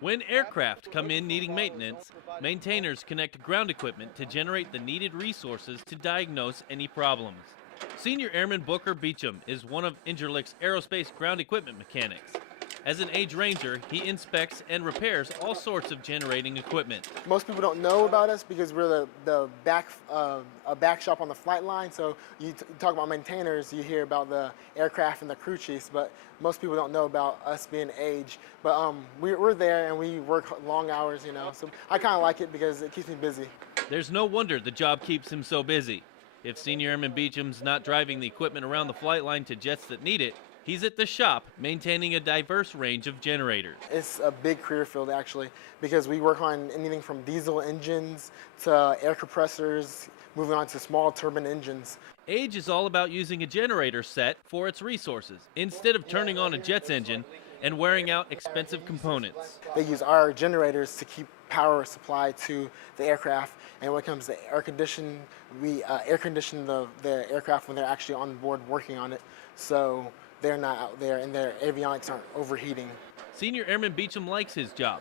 When aircraft come in needing maintenance, maintainers connect ground equipment to generate the needed resources to diagnose any problems. Senior Airman Booker Beecham is one of Incirlik's aerospace ground equipment mechanics. As an age ranger, he inspects and repairs all sorts of generating equipment. Most people don't know about us because we're the a back shop on the flight line. So you talk about maintainers, you hear about the aircraft and the crew chiefs, but most people don't know about us being age. But we're there and we work long hours, you know. So I kind of like it because it keeps me busy. There's no wonder the job keeps him so busy. If Senior Airman Beecham's not driving the equipment around the flight line to jets that need it, he's at the shop maintaining a diverse range of generators. It's a big career field actually because we work on anything from diesel engines to air compressors, moving on to small turbine engines. Age is all about using a generator set for its resources instead of turning on a jet's engine and wearing out expensive components. They use our generators to keep power supply to the aircraft, and when it comes to air condition, we air condition the aircraft when they're actually on board working on it, so they're not out there and their avionics aren't overheating. Senior Airman Beecham likes his job.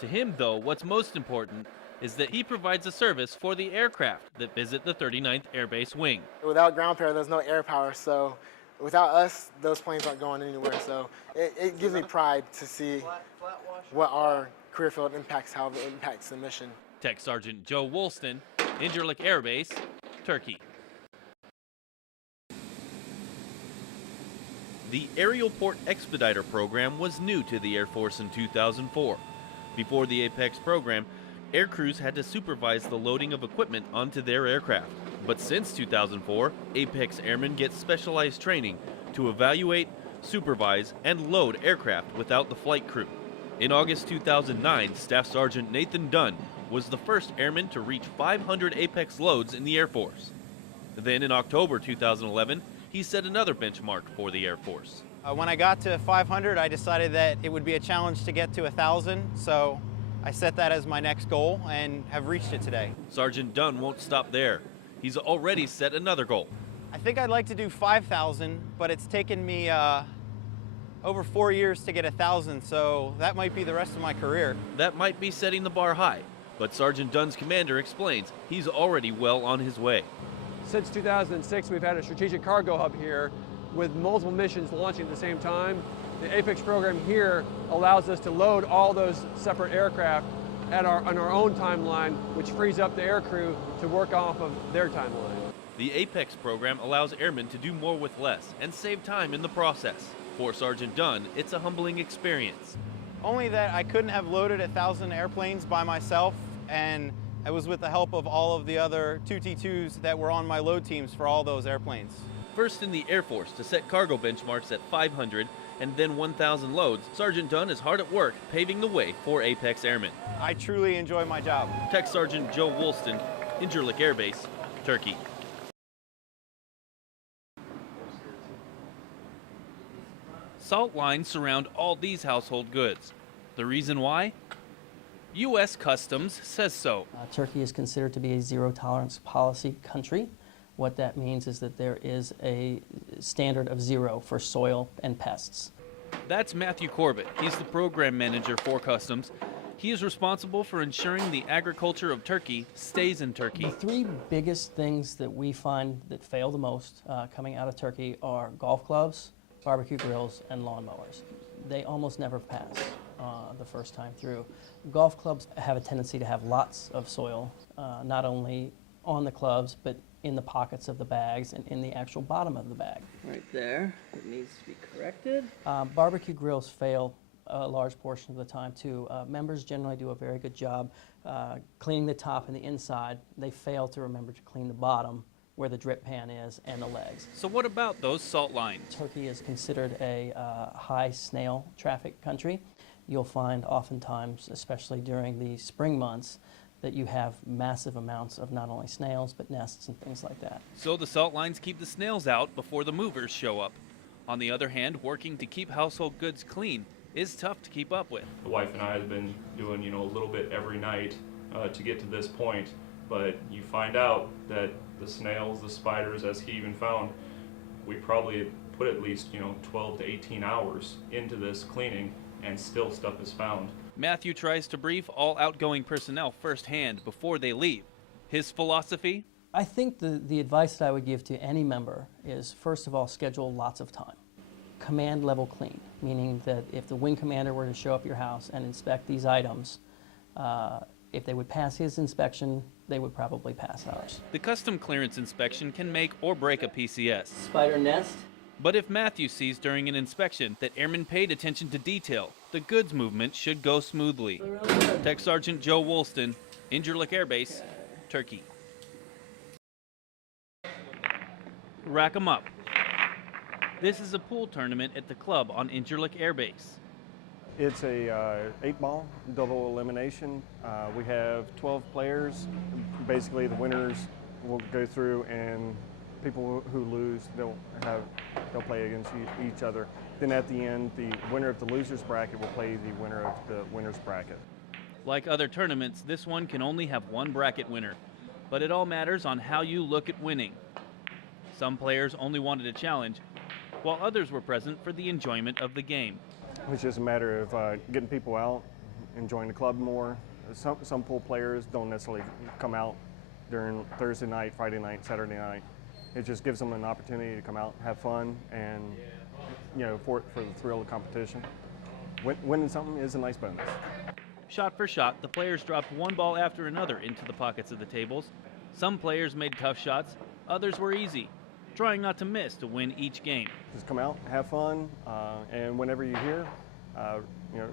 To him, though, what's most important is that he provides a service for the aircraft that visit the 39th Air Base wing. Without ground power, there's no air power, so without us, those planes aren't going anywhere. So it gives me pride to see what our career field impacts, how it impacts the mission. Tech Sergeant Joe Woolston, Incirlik Air Base, Turkey. The Aerial Port Expediter program was new to the Air Force in 2004. Before the APEX program, air crews had to supervise the loading of equipment onto their aircraft. But since 2004, APEX airmen get specialized training to evaluate, supervise, and load aircraft without the flight crew. In August 2009, Staff Sergeant Nathan Dunn was the first airman to reach 500 APEX loads in the Air Force. Then in October 2011, he set another benchmark for the Air Force. When I got to 500, I decided that it would be a challenge to get to 1,000, so I set that as my next goal and have reached it today. Sergeant Dunn won't stop there. He's already set another goal. I think I'd like to do 5,000, but it's taken me over 4 years to get 1,000, so that might be the rest of my career. That might be setting the bar high, but Sergeant Dunn's commander explains he's already well on his way. Since 2006, we've had a strategic cargo hub here with multiple missions launching at the same time. The APEX program here allows us to load all those separate aircraft on our own timeline, which frees up the air crew to work off of their timeline. The APEX program allows airmen to do more with less and save time in the process. For Sergeant Dunn, it's a humbling experience. Only that I couldn't have loaded 1,000 airplanes by myself, and I was with the help of all of the other 2T2s that were on my load teams for all those airplanes. First in the Air Force to set cargo benchmarks at 500 and then 1,000 loads, Sergeant Dunn is hard at work paving the way for APEX airmen. I truly enjoy my job. Tech Sergeant Joe Woolston, Incirlik Air Base, Turkey. Salt lines surround all these household goods. The reason why? U.S. Customs says so. Turkey is considered to be a zero-tolerance policy country. What that means is that there is a standard of 0 for soil and pests. That's Matthew Corbett. He's the program manager for Customs. He is responsible for ensuring the agriculture of Turkey stays in Turkey. The 3 biggest things that we find that fail the most coming out of Turkey are golf clubs, barbecue grills, and lawnmowers. They almost never pass the first time through. Golf clubs have a tendency to have lots of soil, not only on the clubs, but in the pockets of the bags and in the actual bottom of the bag. Right there, it needs to be corrected. Barbecue grills fail a large portion of the time too. Members generally do a very good job cleaning the top and the inside. They fail to remember to clean the bottom where the drip pan is and the legs. So what about those salt lines? Turkey is considered a high snail traffic country. You'll find oftentimes, especially during the spring months, that you have massive amounts of not only snails, but nests and things like that. So the salt lines keep the snails out before the movers show up. On the other hand, working to keep household goods clean is tough to keep up with. The wife and I have been doing, a little bit every night to get to this point, but you find out that the snails, the spiders, as he even found, we probably put at least, 12 to 18 hours into this cleaning, and still stuff is found. Matthew tries to brief all outgoing personnel firsthand before they leave. His philosophy? I think the advice that I would give to any member is, first of all, schedule lots of time. Command level clean, meaning that if the wing commander were to show up at your house and inspect these items, if they would pass his inspection, they would probably pass ours. The custom clearance inspection can make or break a PCS. Spider nest. But if Matthew sees during an inspection that airmen paid attention to detail, the goods movement should go smoothly. Tech Sergeant Joe Woolston, Incirlik Air Base, Turkey. Rack 'em up. This is a pool tournament at the club on Incirlik Air Base. It's a 8-ball double elimination. We have 12 players. Basically, the winners will go through, and people who lose, they'll play against each other. Then at the end, the winner of the losers bracket will play the winner of the winners bracket. Like other tournaments, this one can only have one bracket winner, but it all matters on how you look at winning. Some players only wanted a challenge, while others were present for the enjoyment of the game. It's just a matter of getting people out, enjoying the club more. Some pool players don't necessarily come out during Thursday night, Friday night, Saturday night. It just gives them an opportunity to come out, have fun, and for the thrill of competition. Winning something is a nice bonus. Shot for shot, the players dropped one ball after another into the pockets of the tables. Some players made tough shots, others were easy, trying not to miss to win each game. Just come out, have fun, and whenever you're here,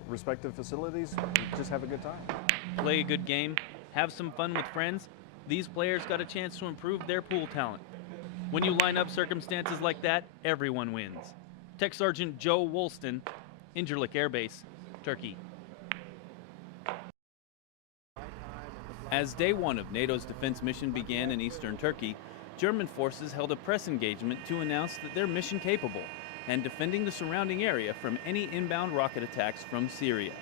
respective facilities, just have a good time. Play a good game, have some fun with friends. These players got a chance to improve their pool talent. When you line up circumstances like that, everyone wins. Tech Sergeant Joe Woolston, Incirlik Air Base, Turkey. As day one of NATO's defense mission began in eastern Turkey, German forces held a press engagement to announce that they're mission capable and defending the surrounding area from any inbound rocket attacks from Syria.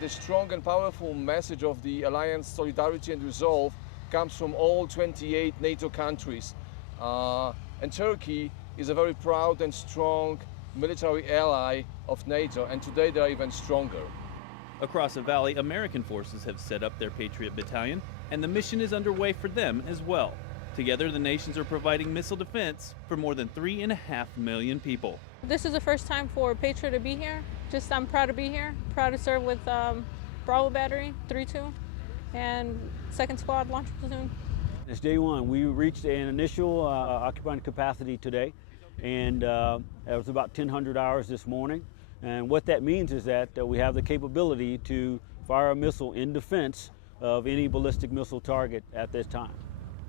The strong and powerful message of the alliance solidarity and resolve comes from all 28 NATO countries. And Turkey is a very proud and strong military ally of NATO, and today they are even stronger. Across the valley, American forces have set up their Patriot Battalion, and the mission is underway for them as well. Together, the nations are providing missile defense for more than 3.5 million people. This is the first time for Patriot to be here. I'm proud to be here. Proud to serve with Bravo Battery 3-2 and 2nd Squad Launch Platoon. It's day one. We reached an initial occupying capacity today, and it was about 1,000 hours this morning. And what that means is that we have the capability to fire a missile in defense of any ballistic missile target at this time.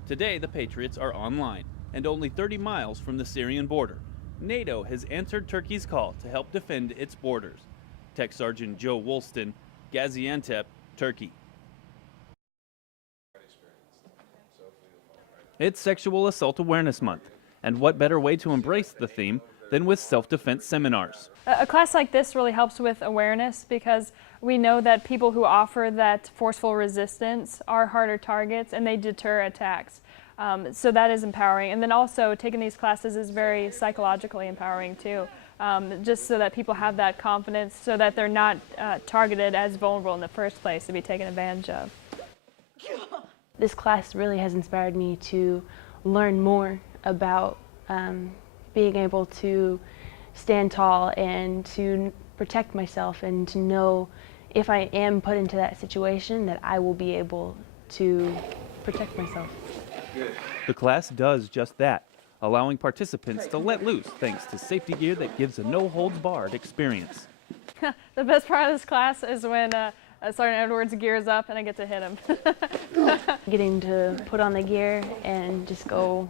Today, the Patriots are online and only 30 miles from the Syrian border. NATO has answered Turkey's call to help defend its borders. Tech Sergeant Joe Woolston, Gaziantep, Turkey. It's Sexual Assault Awareness Month, and what better way to embrace the theme than with self-defense seminars. A class like this really helps with awareness because we know that people who offer that forceful resistance are harder targets and they deter attacks. So that is empowering. And then also taking these classes is very psychologically empowering too, just so that people have that confidence so that they're not targeted as vulnerable in the first place to be taken advantage of. This class really has inspired me to learn more about being able to stand tall and to protect myself and to know if I am put into that situation that I will be able to protect myself. The class does just that, allowing participants to let loose thanks to safety gear that gives a no-holds-barred experience. The best part of this class is when Sergeant Edwards gears up and I get to hit him. Getting to put on the gear and just go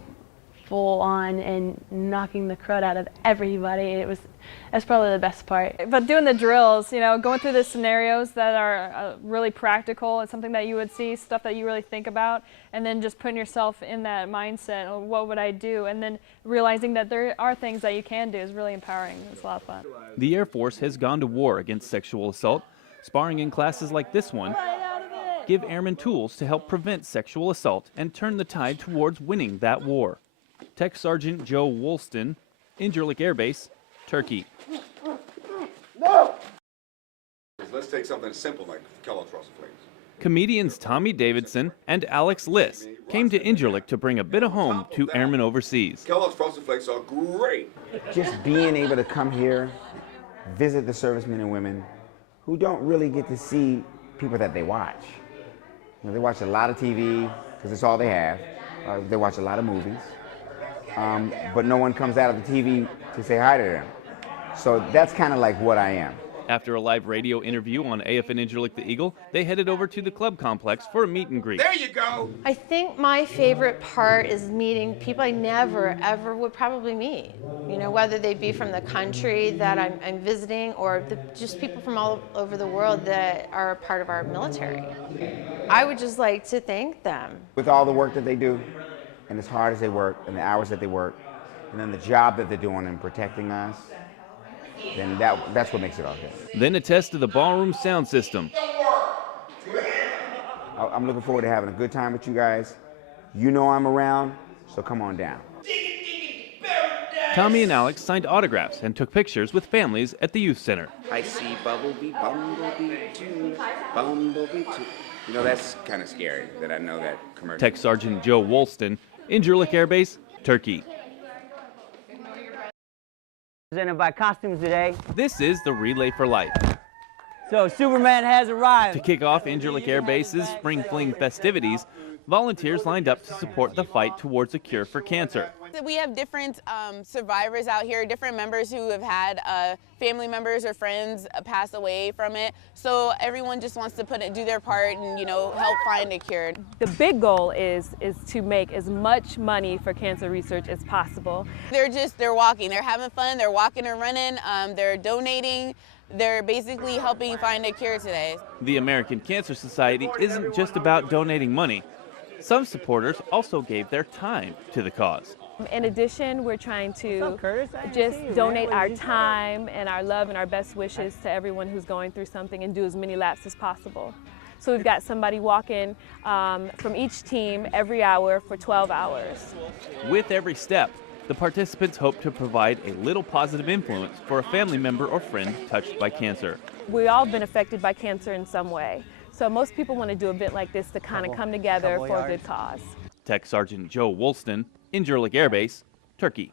full on and knocking the crud out of everybody, that's probably the best part. But doing the drills, going through the scenarios that are really practical, it's something that you would see, stuff that you really think about, and then just putting yourself in that mindset of what would I do, and then realizing that there are things that you can do is really empowering. It's a lot of fun. The Air Force has gone to war against sexual assault. Sparring in classes like this one give airmen tools to help prevent sexual assault and turn the tide towards winning that war. Tech Sergeant Joe Woolston, Incirlik Air Base, Turkey. take something simple like Kellogg's Frosted Flakes. Comedians Tommy Davidson and Alex Liss came to Incirlik to bring a bit of home to airmen overseas. Kellogg's Frosted Flakes are great. Just being able to come here, visit the servicemen and women who don't really get to see people that they watch. You know, they watch a lot of TV because it's all they have. They watch a lot of movies, but no one comes out of the TV to say hi to them. So that's kind of like what I am. After a live radio interview on AFN Incirlik the Eagle, they headed over to the club complex for a meet and greet. There you go. I think my favorite part is meeting people I never, ever would probably meet. You know, whether they be from the country that I'm visiting or just people from all over the world that are a part of our military. I would just like to thank them. With all the work that they do, and as hard as they work, and the hours that they work, and then the job that they're doing in protecting us, then that's what makes it all good. Then a test of the ballroom sound system. I'm looking forward to having a good time with you guys. You know I'm around, so come on down. Tommy and Alex signed autographs and took pictures with families at the youth center. I see Bumblebee, Bumblebee too, Bumblebee too. You know, that's kind of scary that I know that commercial. Tech Sergeant Joe Woolston, Incirlik Air Base, Turkey. Presented by Costumes today. This is the Relay for Life. So Superman has arrived. To kick off Incirlik Air Base's Spring Fling festivities, volunteers lined up to support the fight towards a cure for cancer. We have different survivors out here, different members who have had family members or friends pass away from it. So everyone just wants to do their part and, you know, help find a cure. The big goal is to make as much money for cancer research as possible. They're walking, they're having fun, they're walking and running, they're donating. They're basically helping find a cure today. The American Cancer Society isn't just about donating money. Some supporters also gave their time to the cause. In addition, we're trying to just donate our time and our love and our best wishes to everyone who's going through something and do as many laps as possible. So we've got somebody walking from each team every hour for 12 hours. With every step, the participants hope to provide a little positive influence for a family member or friend touched by cancer. We've all been affected by cancer in some way. So most people want to do an event like this to kind of come together for a good cause. Tech Sergeant Joe Woolston, Incirlik Air Base, Turkey.